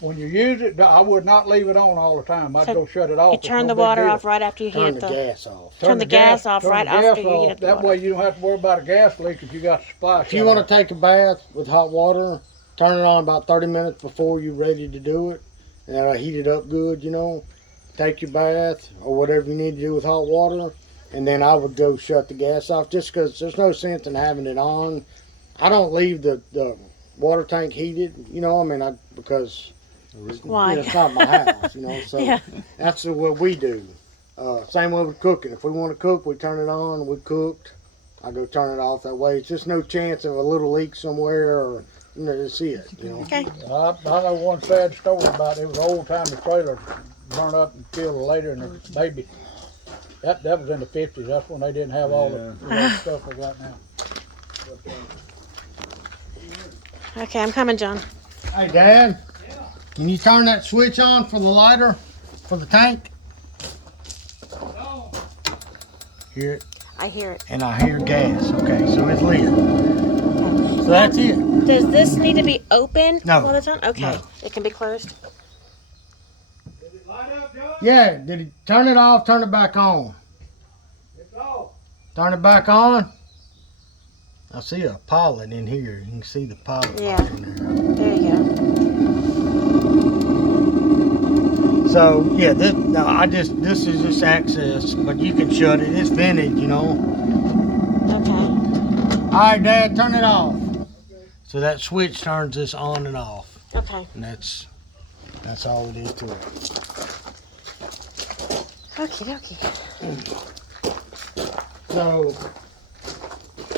when you use it, I would not leave it on all the time. I'd So go shut it off. You turn the water off right after you Turn heat the the. gas off. Turn the gas off right after you heat the That water. way you don't have to worry about a gas leak if you got the supply. If you want to take a bath with hot water, turn it on about 30 minutes before you're ready to do it. And that'll heat it up good, you know. Take your bath or whatever you need to do with hot water. And then I would go shut the gas off just because there's no sense in having it on. I don't leave the water tank heated, you know, because Why? you know, it's not my house, you know. So Yeah. that's what we do. Same way with cooking. If we want to cook, we turn it on. We cooked. I go turn it off that way. It's just no chance of a little leak somewhere or, you know, just see it, you know. Okay. I know one sad story about it. It was an old timey trailer burned up and killed a lady and her baby. That was in the 50s. That's when they didn't have all the stuff they got now. Okay, I'm coming, John. Hey, Dad. Can you turn that switch on for the lighter for the tank? Hear it? I hear it. And I hear gas. Okay, so it's lit. So that's it. Does this need to be open No. all the time? Okay. No. It can be closed. Did it light up, John? Yeah, did he turn it off, turn it back on? It's off. Turn it back on. I see a pilot in here. You can see the pilot Yeah. light in there. There you So yeah, this is just access, but you can shut it. It's vented, you know. go. Okay. All right, Dad, turn it off. So that switch turns this on and off, Okay. and that's all it is to it. Okie dokie. So,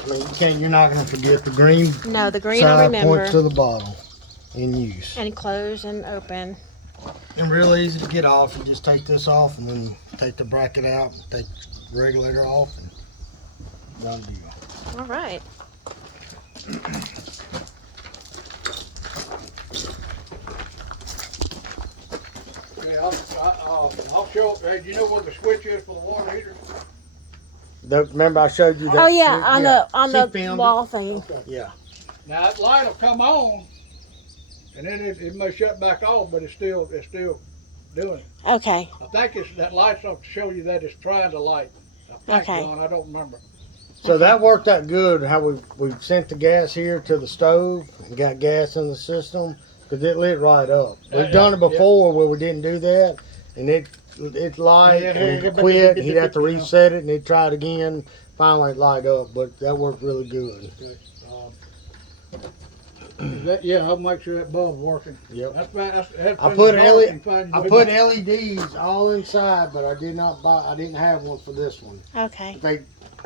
I mean, you're not gonna forget the green No, the green I side remember. points to the bottle in use. And close and open. And real easy to get off. You just take this off and then take the bracket out, take the regulator off, and done deal. All right. Okay, I'll show. Hey, do you know where the switch is for the water heater? Remember I showed you that? Oh yeah, switch? on She the filmed wall thing. Okay. Yeah. Now that light will come on, and then it may shut back off, but it's still doing it. Okay. I think that light's up to show you that it's trying to light. I think, Okay. John, I don't remember. So that worked out good. How we sent the gas here to the stove and got gas in the system because it lit right up. We've done it before where we didn't do that, and it light and it quit. He'd have to reset it and he'd try it again. Finally, it light up, but that worked really good. Okay. I'll make sure that bulb's working. Yep. That's right. I put LEDs all inside, but I didn't have one for this one. Okay.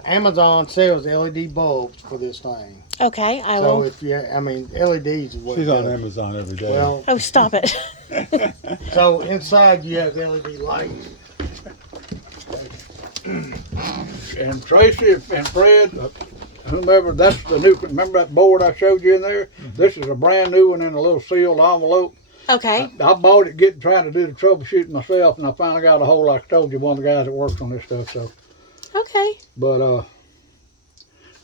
Amazon sells LED bulbs for this thing. Okay. I So will. if LEDs is what She's it on does. Amazon every day. Well, Oh, stop it. so inside you have LED lights. And Tracy and Fred, whomever, that's the new. Remember that board I showed you in there? This is a brand new one in a little sealed envelope. Okay. I bought it trying to do the troubleshooting myself, and I finally got a hold. Like I told you, one of the guys that works on this stuff. So, Okay. but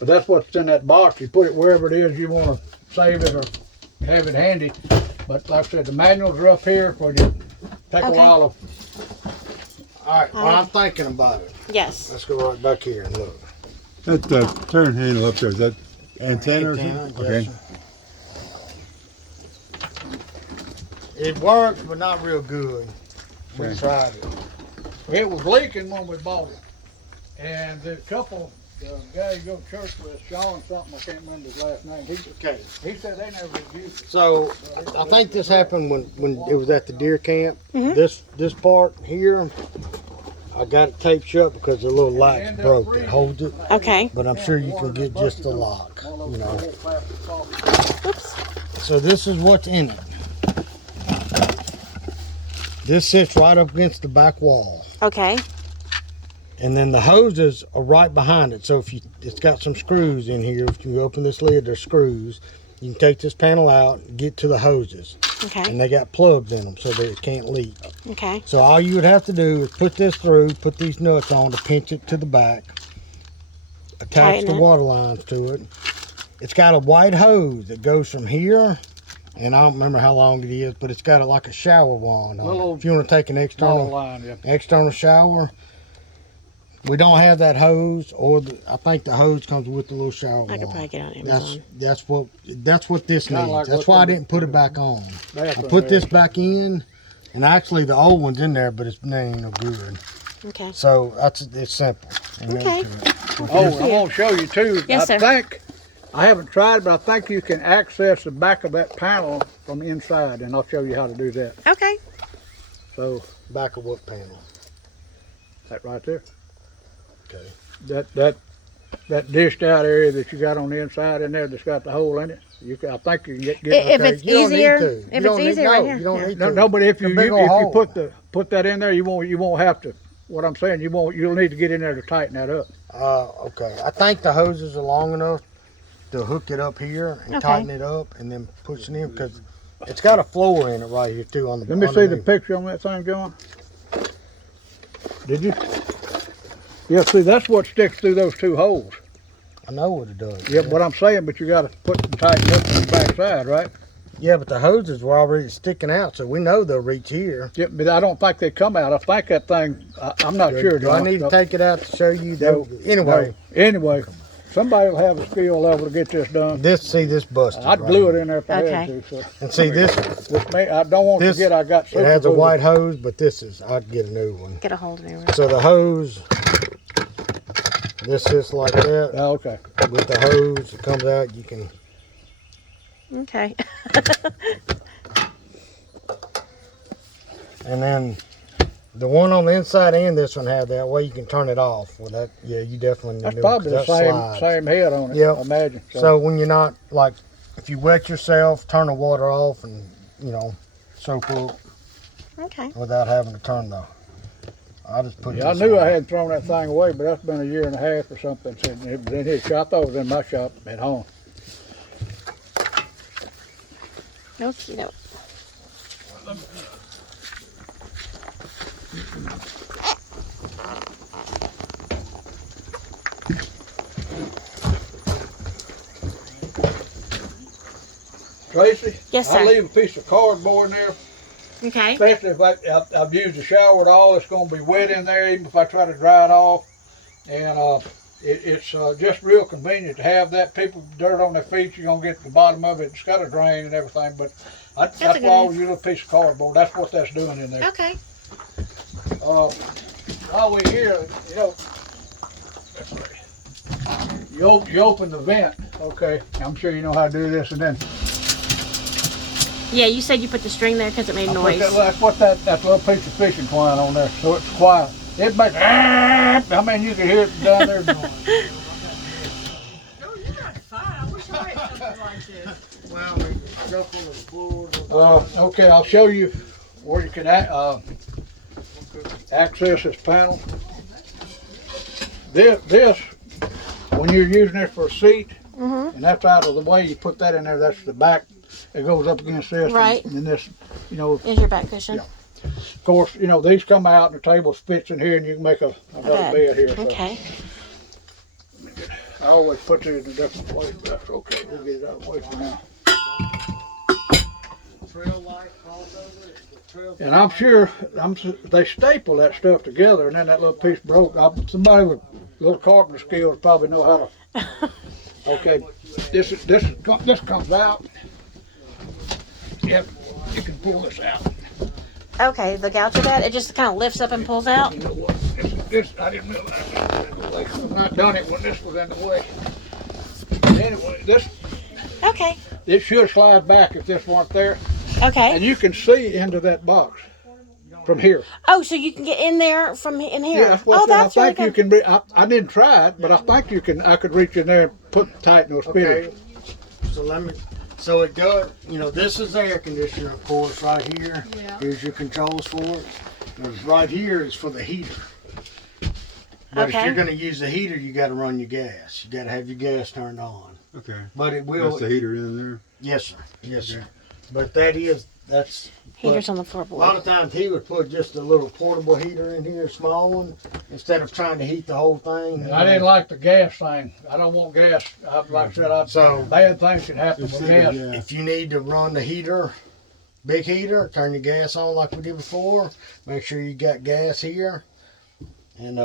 that's what's in that box. You put it wherever it is you want to save it or have it handy. But like I said, the manuals are up here for you. Take a Okay. while of. All right, well, I'm thinking about it. Yes. Let's go right back here and look. That turn handle up there, is that antenna or something? Okay. Yes, it works, but not real good. We Okay. tried it. It was leaking when we bought it, and the couple, the guy you go to church with, Sean something, I can't remember his last name. He said they never used it. So I think this happened when it was at the deer camp. Mhm. This part here, I got it taped shut because the little light's broke that holds it. Okay. But I'm sure you can get just the lock, you know. Oops. So this is what's in it. This sits right up against the back wall. Okay. And then the hoses are right behind it. So it's got some screws in here. If you open this lid, there's screws. You can take this panel out and get to the hoses. Okay. And they got plugs in them so that it can't leak. Okay. So all you would have to do is put this through, put these nuts on to pinch it to the back, attach Tighten the it. water lines to it. It's got a white hose that goes from here and I don't remember how long it is, but it's got like a shower wand on Little it. If you want to take an Small external line, yeah. shower, we don't have that hose, or I think the hose comes with the little shower I could wand. probably get on Amazon. That's what this Kinda needs. like That's what's why I in the- didn't put it back on. I Bathroom put this area. back in, and actually the old one's in there, but it ain't no good. Okay. So it's simple. Ain't nothing Okay. to it. Oh, I'm gonna show you too. Yes, I sir. think, I haven't tried, but I think you can access the back of that panel from the inside, and I'll show you how to do that. Okay. So, Back of what panel? that right there. Okay. That dished out area that you got on the inside in there that's got the hole in it. I think you can get If okay. it's You don't need easier, to. if You it's don't need- easier no, right here. you don't Yeah. need No, to. no, but if you It's a big if old you hole. put that in there, you won't have to. What I'm saying, you'll need to get in there to tighten that up. Okay. I think the hoses are long enough to hook it up here and Okay. tighten it up and then push it in, because it's got a floor in it right here too on the. Let me see the underneath. picture on that thing, John. Did you? Yeah, see, that's what sticks through those two holes. I know what it does. Yeah, what I'm saying, but you got to put and tighten up on the back side, right? Yeah, but the hoses were already sticking out, so we know they'll reach here. Yeah, but I don't think they come out. I think that thing. I'm not sure. Do I John. need to take it out to show you? No, Anyway, no. Anyway, somebody will have a skill level to get this done. this busted. I'd right glue it here. in there if I Okay. had to. So. And see this, With me, I don't want to This- forget I got it super has a glue. white hose, but I'd get a new one. Get a hold of me. So the hose, this is like that. Oh, okay. With the hose, it comes out. You can. Okay. And then the one on the inside and this one have that way you can turn it off. Well, that you definitely need That's to do it, probably 'cause the that same slides. same head on it. Yep. I imagine. So when you're not like, if you wet yourself, turn the water off and soak up Okay. without having to turn the. I just put. Yeah, I this knew on. I hadn't thrown that thing away, but that's been a year and a half or something since it was in his shop. I thought it was in my shop at home. Okie doke. Tracy? Yes, I sir. leave a piece of cardboard in there, Okay. especially if I've used the shower at all. It's going to be wet in there, even if I try to dry it off. And it's just real convenient to have that. People dirt on their feet, you're going to get to the bottom of it. It's got a drain and everything, but that's a why good I always use a piece of cardboard. That's what that's doing in there. Okay. While we're here, you open the vent. Okay, I'm sure you know how to do this, and then Yeah, you said you put the string there because it made I put noise. that's what that little piece of fishing twine on there, so it's quiet. It makes, I mean, you can hear it down there. Oh, you got fine. I wish I had something like this. Well, we jump on the floor. Okay, I'll show you where you can access this panel. This, when you're using it for a seat, and that's out of the way, you put that in there. That's the back. It goes up against this. Right. And this, Is your back cushion? Yeah. Of course, these come out and the table fits in here, and you can make a bed here. So. Okay. I always put it in a different place, but that's okay. We'll get it out of the way for now. Trail light falls over it. The trail. And I'm sure they staple that stuff together, and then that little piece broke. Somebody with little carpenter skills probably know how to. Okay, this comes out. Yep, you can pull this out. Okay, the gouge of that, it just kind of lifts up and pulls out. You know what? This I didn't realize this was in the way. I've not done it when this was in the way. Anyway, Okay. it should slide back if this weren't there, Okay. and you can see into that box from here. Oh, so you can get in there from in here. Yeah, that's what Oh, I said. that's I really think good. you can. I didn't try it, but I think you can. I could reach in there and tighten those Okay. fittings. So it does. This is the air conditioner, of course, right here. Yeah. Here's your controls for it. And right here is for the heater. But if Okay. you're going to use the heater, you got to run your gas. You got to have your gas turned on. Okay. But it will. That's the heater in there. Yes, sir. Yes, sir. But that is that's Heaters on the a lot floorboard. of times he would put just a little portable heater in here, small one, instead of trying to heat the whole thing. I didn't like the gas thing. I don't want gas. Like I said, So- bad things can happen with gas. Yeah. If you need to run the heater, big heater, turn your gas on like we did before. Make sure you got gas here. And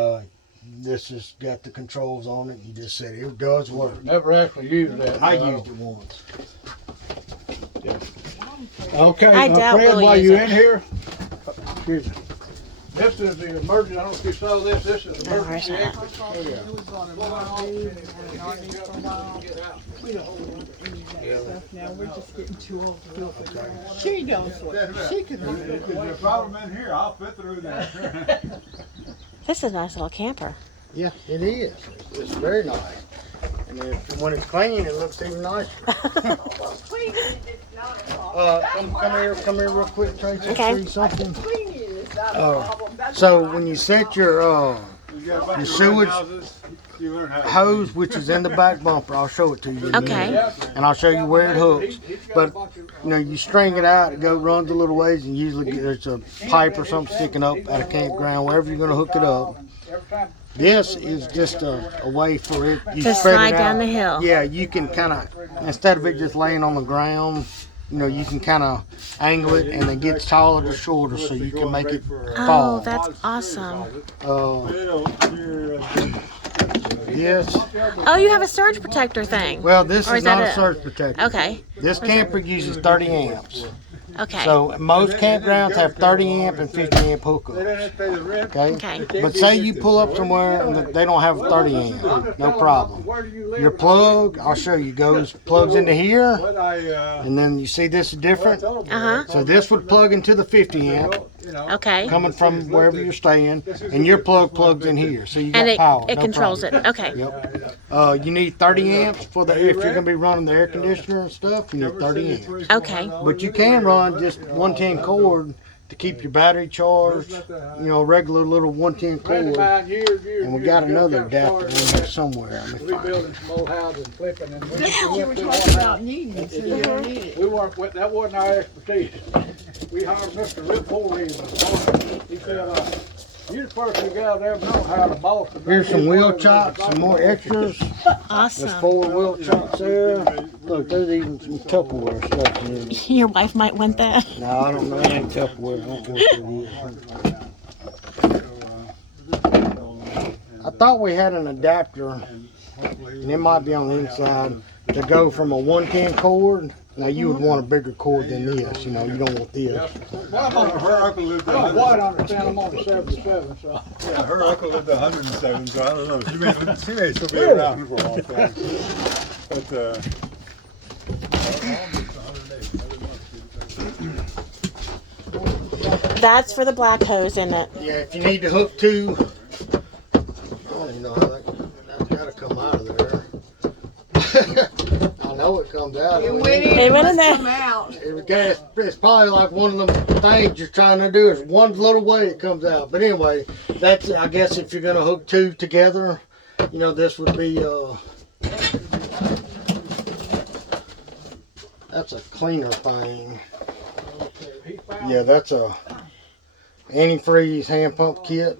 this has got the controls on it. You just said it does work. Never actually used that. I so used it once. Okay, I my doubt friend, we'll while use you it. in here, excuse me. This is the emergency. I don't know if you saw this. This is Oh, where's emergency that? exit. Now we're just getting too old to do it. She knows what she can do. If there's a problem in here, I'll fit through that. This is a nice little camper. Yeah, it is. It's very nice. And when it's clean, it looks even nicer. Cleaning is not a problem. Come here real quick, Tracy. Okay. Show you something. Cleaning is not a problem. That's So fine. when you set your Your sewage you learn how to hose, which is in the back bumper, I'll show it to you in a Okay. minute. And I'll show you where it hooks. But you know, you string it out, it runs a little ways, and usually there's a pipe or something sticking up at a campground, wherever you're gonna hook it up. This is just a way for it. You To spread slide it down out. the hill. Yeah, you can kind of, instead of it just laying on the ground, you know, you can kind of angle it, and it gets taller to shorter, so you can make it Oh, fall. that's awesome. Yes. Oh, you have a surge protector thing. Well, this Or is is that not a it? surge protector. Okay. This camper uses 30 amps. Okay. So most campgrounds have 30 amp and 50 amp hookups. Okay? Okay. But say you pull up somewhere and they don't have 30 amp, no problem. Your plug, I'll show you, plugs into here, and then you see this is different. Uh-huh. So this would plug into the 50 amp Okay. coming from wherever you're staying, and your plug plugs in here, so you got And power. it no controls problem. it. Okay. Yep. You need 30 amps for the if you're gonna be running the air conditioner and stuff. You need 30 amps. Okay. But you can run just 110 cord to keep your battery charged. You know, regular little 110 Friend of cord. mine years And we got ago another got adapter in started there somewhere. Let me find it. rebuilding some old houses and flipping. And we That's what you were went through talking one about house. needing, so you don't need it. We weren't, that wasn't our expertise. We hired Mr. Rip Forley. He said, you're the person who got there know how to boss the. Here's some wheel chocks, some more extras. There's Awesome. 4 wheel chocks there. Look, there's even some Tupperware stuff in there. Your wife might want that. No, I don't know any Tupperware. I don't know what it is. I thought we had an adapter, and it might be on the inside, to go from a 110 cord. Now you would want a bigger cord than this, you know, you don't want this. Well, I'm on Her uncle lived I at don't quite understand, I'm on the 77, so. yeah, her uncle lived at 107, so I don't know. She may still be around for a long time. But That's for the black hose, isn't it? Yeah, if you need to hook to, I don't even know how that's gotta come out of there. I know it comes out. It of went in, It it went in must there. come out. It's probably like one of them things you're trying to do is one little way it comes out. But anyway, that's, I guess if you're gonna hook 2 together, you know, this would be, that's a cleaner thing. Yeah, that's a antifreeze hand pump kit.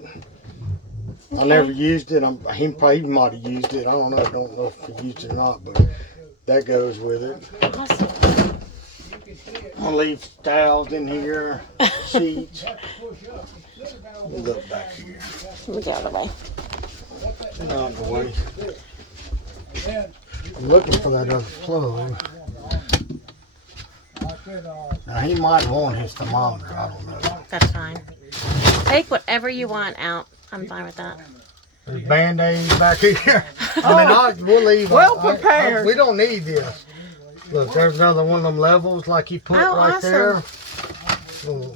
I never used it. He probably might have used it. I don't know if he used it or not, but that goes with it. Awesome. I'll leave towels in here, sheets. Look back here. Let me get out of the way. Out of the way. I'm looking for that other plug. Now he might want his thermometer. I don't know. That's fine. Take whatever you want out. I'm fine with that. There's Band-Aids back here. I mean, we'll leave. Well prepared. We don't need this. Look, there's another one of them levels like he put Oh, right awesome. there. Oh.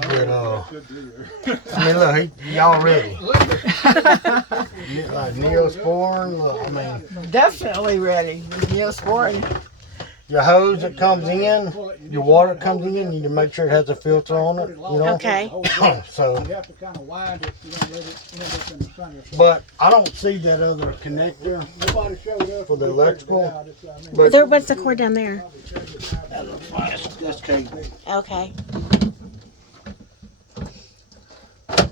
I mean, look, y'all ready. Like Neosporin, look, I mean. Definitely ready. Neosporin. your hose that comes in, your water that comes in, you need to make sure it has a filter on it, you know? Okay. So, You have to kind of wind it, you don't let it end up in the sun or something. but I don't see that other connector Nobody showed up for the to electrical. figure it out. It's, I mean, But What's the cord down there? that's cable. Okay.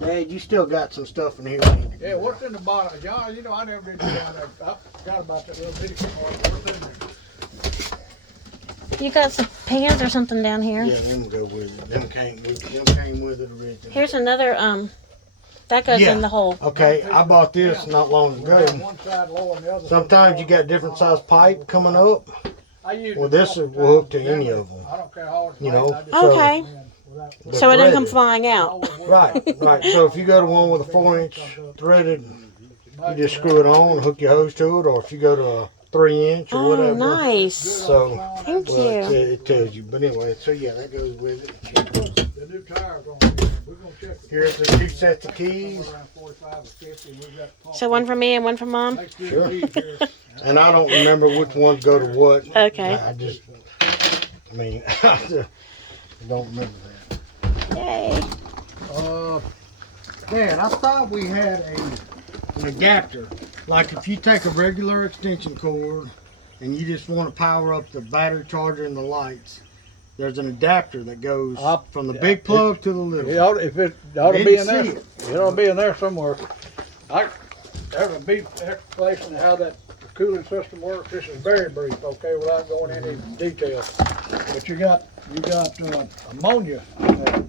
Dad, you still got some stuff in here. yeah, what's in the bottom? John, you know, I never did go down there. I forgot about that little bitty part. What's in there? You got some pans or something down here. Yeah, them go with it. Them came with it originally. Here's another, that goes Yeah. in the hole. Okay, I bought this not long ago. One side lower than the other. Sometimes you got different size pipe coming up. I use Well, it this all will the time. hook to any of them. I don't care how it's You made, know, I just so- Okay. without- So it doesn't come threaded. flying out. always work. Right, right. So if you go to one with a 4-inch threaded, you just screw it on, hook your hose to it, or if you go to a 3-inch or Oh, whatever. nice. So, Thank well, you. it tells you. But anyway, so yeah, that goes with it. The new tires on here. We're gonna check it. Here's the 2 sets of keys. Around 45 or 50, and we've got to pump So one for me and one for Mom? Make sure Sure. these here. And I don't remember which ones go to what. Okay. I mean, I just don't remember that. Yay. Man, I thought we had an adapter. Like if you take a regular extension cord and you just want to power up the battery charger and the lights, there's an adapter that goes from the big plug to the little. It ought, if it ought to be Didn't in there, see it ought to be in there somewhere. There's a big explanation of how that cooling system works. This is very brief, okay, without going into detail. But you got ammonia in there.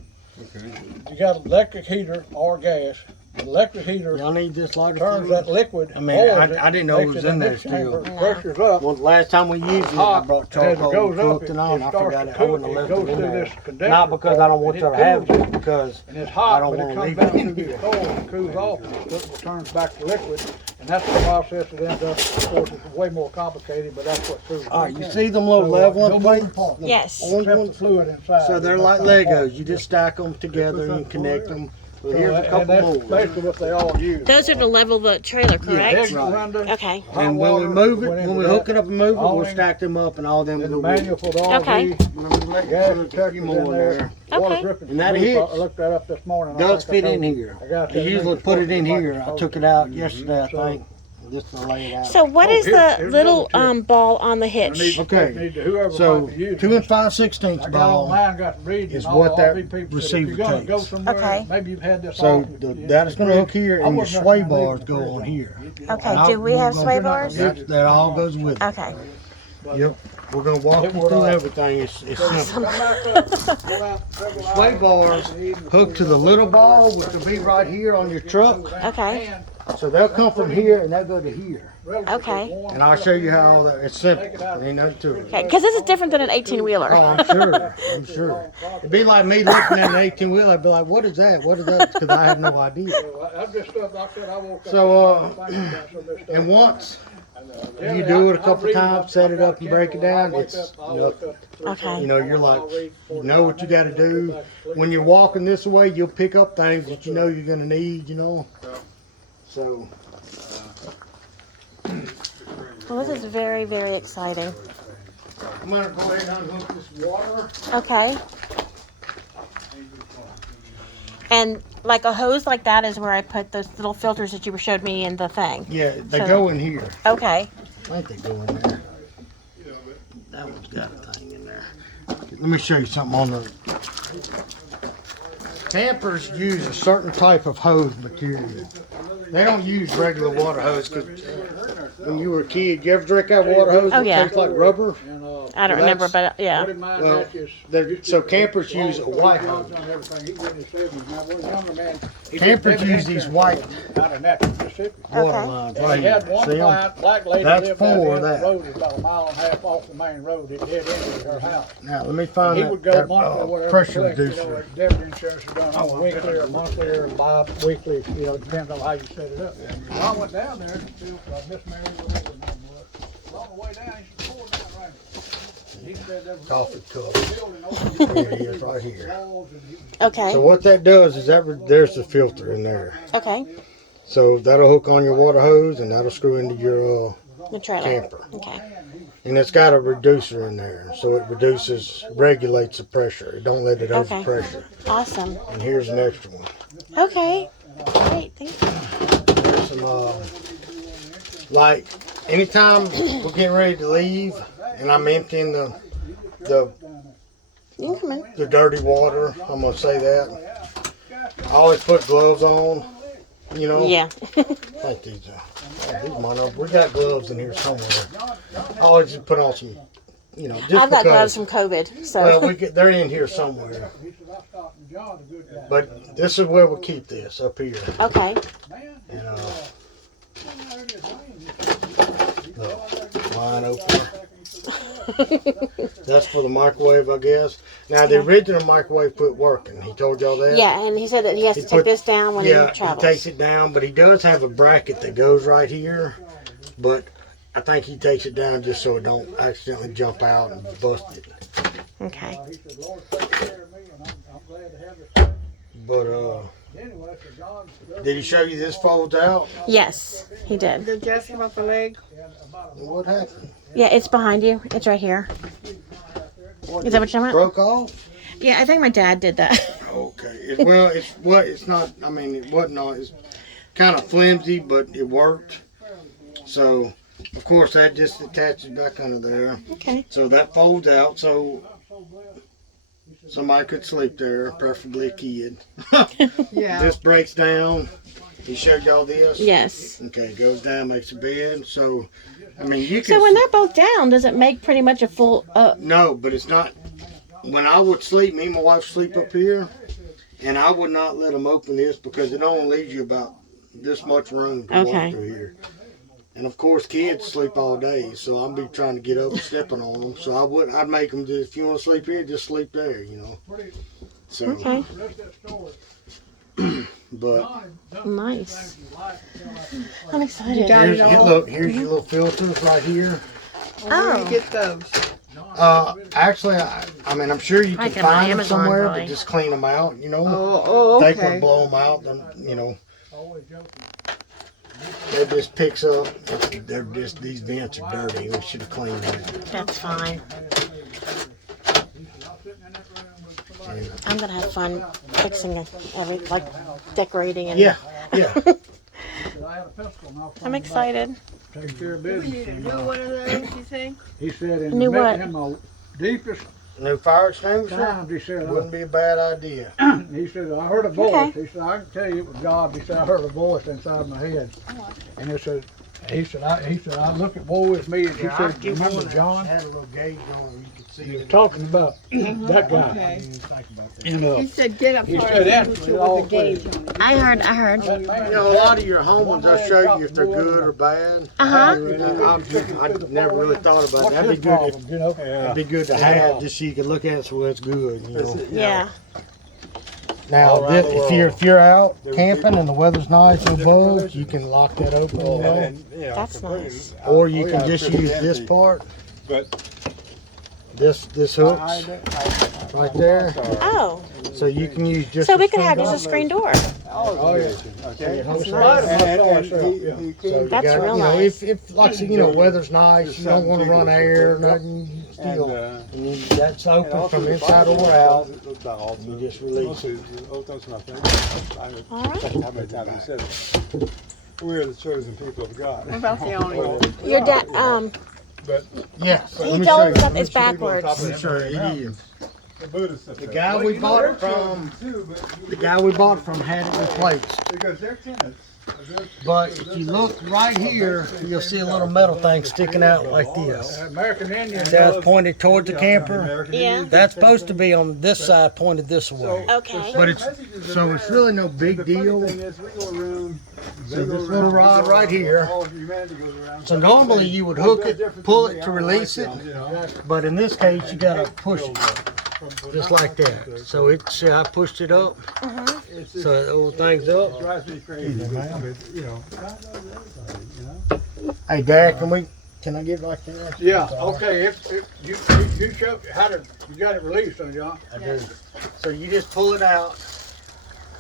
Okay. You got electric heater or gas. The electric heater Y'all need this lighter turns fluid? that liquid. I mean, boils I didn't know it makes was in in there this chamber, still. Pressure's up. Well, the last time we used it, I Hot, brought as it charcoal goes and up, cooked it and all, and I starts forgot to it. I cook. wouldn't have It left goes it in through there. this condenser Not because I don't want and y'all it to have cools it, because And it's I hot, don't but it wanna comes leave down it through in this here. coil and cools off, and it turns back to liquid, and that's the process that ends up, of course, it's way more complicated, but that's what proves it. All right, you see them little leveling plates? The Yes. orange Except the ones? fluid inside. So they're like Legos. You just stack them together and you connect them. So here's a And couple that's more. basically what they all use. Those are to level the trailer, correct? Exit right. window, Okay. hot And when we water move it, went when into we that. hook it up and move it, we'll Awning, stack them up and all them then go the with manual it. for the Okay. RV, Let me let gas you put a detectors few in more in there, Okay. water dripping. And that from the roof. hits. I looked that up this morning. I Does think I fit in told you. here. I got I that usually thing put it in supposed to be here. like I it's took it supposed out to be. yesterday, I So- think, just to lay it out. So what Oh, is the here's little another tip. ball on the I hitch? need- Okay. need to- whoever So might be using 2 it. and 5/16 I got ball. online, got to read, is and all what the that RV people said, receiver if you're gonna go takes. somewhere, Okay. maybe you've had this So off. that is going to hook here, I and your wouldn't sway recommend bars leaving go the on fridge here. Okay, And do we we're have gonna- sway bars? That all goes with it. Okay. Yep. We're going to walk you through everything. It's simple. Come back up, go out several Sway hours bars in the evening hook to the little ball, which will be right here on your truck. Okay. So they'll come from here and they'll go to here. Okay. And I'll show you how that, it's simple. There ain't nothing to it. Okay, because this is different than an Oh, 18-wheeler. I'm sure. I'm sure. It'd be like me looking at an 18-wheeler. I'd be like, what is that? What is that? Because I have no idea. I'm just stuff like that. I woke up So, thinking about some of this stuff. And once you do it a couple times, set it up and break it down, it's nothing. Okay. You know, you're like, you know what you got to do. When you're walking this way, you'll pick up things that you know you're going to need, you know. So, Well, this is very, very exciting. I'm going to go ahead and unhook this water. Okay. And like a hose like that is where I put those little filters that you showed me in the thing. Yeah, they So- go in here. Okay. I think they go in there. That one's got a thing in there. Let me show you something on the... Campers use a certain type of hose material. They don't use regular water hose because when you were a kid, you ever drink that water hose Oh, that yeah. tastes like rubber? And, I don't Well, remember, but yeah. what in mind Well, that is- So campers use a white hose. On everything. He was in his 70s. Now, when a younger man, he Campers did use these white out of Natchez, Mississippi. water Okay. lines And right he here. had one See 'em? client, black lady, That's lived down the for end of that. the road. It's about a mile and a half off the main road. It dead ended at her house. Now let me find He that, would go that monthly or whatever. pressure collect, reducer. Debit insurance is done on a weekly or monthly or bi-weekly, it depends on how you set it up. So I went down there, Miss Mary, whatever her name was. On the way down, he said, "Pour it down right here." He said there was Coffee cup. a building over Here it is, right here. walls and he- Okay. So what that does is there's the filter in there. Okay. So that'll hook on your water hose and that'll screw into your The trailer. camper. Okay. And it's got a reducer in there, so it regulates the pressure. It don't let it Okay. overpressure. Awesome. And here's an extra one. Okay. Great. Thank you. There's some, like, anytime we're getting ready to leave, and I'm emptying the You can come in. the dirty water, I'm gonna say that. I always put gloves on, you know. Yeah. I think these mono. We got gloves in here somewhere. I always just put on some, you know, just I've got gloves because. from COVID, so. Well, they're in here somewhere. But this is where we keep this, up here. Okay. And, look, wine opener. That's for the microwave, I guess. Now, the original microwave quit working. He told y'all that? Yeah, and he said that he has to take this down when he travels. He takes it down, but he does have a bracket that goes right here. But I think he takes it down just so it don't accidentally jump out and bust it. Okay. But, did he show you this folds out? Yes, he did. Did you ask about the leg? What happened? Yeah, it's behind you. It's right here. Is that what you want? Broke off? Yeah, I think my dad did that. Okay. It's not, I mean, it wasn't, it's kind of flimsy, but it worked. So, of course, that just attaches back under there. Okay. So that folds out, so somebody could sleep there, preferably a kid. Yeah. This breaks down. He showed y'all this? Yes. Okay, goes down, makes a bed. So, I mean, you can. So when they're both down, does it make pretty much a full? No, but it's not. When I would sleep, me and my wife sleep up here, and I would not let them open this because it only leaves you about this much room to walk through here. And of course, kids sleep all day, so I'd be trying to get up and stepping on them. So I'd make them just, if you want to sleep here, just sleep there, you know. So. Okay. But Nice. I'm excited. here's your little filters right here. Where do you get those? Actually, I mean, I'm sure you can Like on find them Amazon, somewhere, probably. but just clean them out, you know. Okay. Take one, blow them out, then, you know. It just picks up. These vents are dirty. We should have cleaned them. That's fine. I'm gonna have fun fixing decorating and. Yeah. I'm excited. Take care of We business. need to do one of those, you think? He said Knew what? in my deepest New fire extinguisher times, he said, wouldn't be a bad idea. he said, I heard a voice. Okay. He said, I can tell you it was God. He said, I heard a voice inside my head. And he said, I look at woe is me. And he said, remember John? Had a little gauge on it. You could see He was it. talking about that guy. Okay. And, He said get up He hard said that and put was you all with a gauge on it. I heard. that man, You know, a lot of your home ones, they'll show you if they're good or bad. Uh-huh. I never really thought about what's that. his That'd be good. problem, you know? It'd be good to have just so you could look at it so it's good. You know. Yeah. Now, All around the if you're out camping and the weather's nice and above, you can lock that open, you know. And, you know, That's completely- nice. Or you oh, can yeah, just pretty use this empty. part, But this hooks right there. Oh, So you can use just. so a we could have screen just a screen door. Oh, yeah. okay. That's A nice. lot of them I saw And myself, yeah. he So you That's got, real you know, nice. if like I said, you know, weather's nice, you don't want to run air or nothing, you still. And you, that's open from inside or out. You just release it. All How right. many times I said it? We are the chosen people of God. What about the only one? Your dad. But Yes. He told us that it's backwards. Let me show you. It is. the Buddhists. The guy we bought it from, had it replaced. Because they're tenants. But if you look right here, you'll see a little metal thing sticking out like this. American Indian. That's pointed towards the camper. Yeah. That's supposed to be on this side, pointed this way. Okay. But it's really no big deal. So this little rod right here. So normally you would hook it, pull it to release it, but in this case you gotta push it, just like that. So see, I pushed it up, so the whole thing's up. Drives me crazy. You know. Hey, Dad, can I get like that? Yeah, okay, if you show, you got it released, huh, John? I do. So you just pull it out.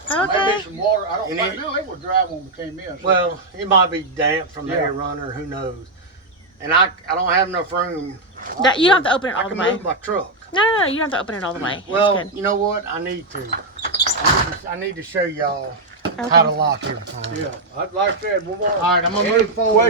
Okay. Maybe some water, I don't And know, it was dry when we came in. So. Well, it might be damp from the Yeah. air runner, who knows. and I don't have enough room. That you don't have to open it I all the can way. move my truck. No, you don't have to open it all the way. It's Well, good. you know what? I need to. I need to show y'all how to lock everything. Yeah, like I said, we'll All right, I'm gonna move forward.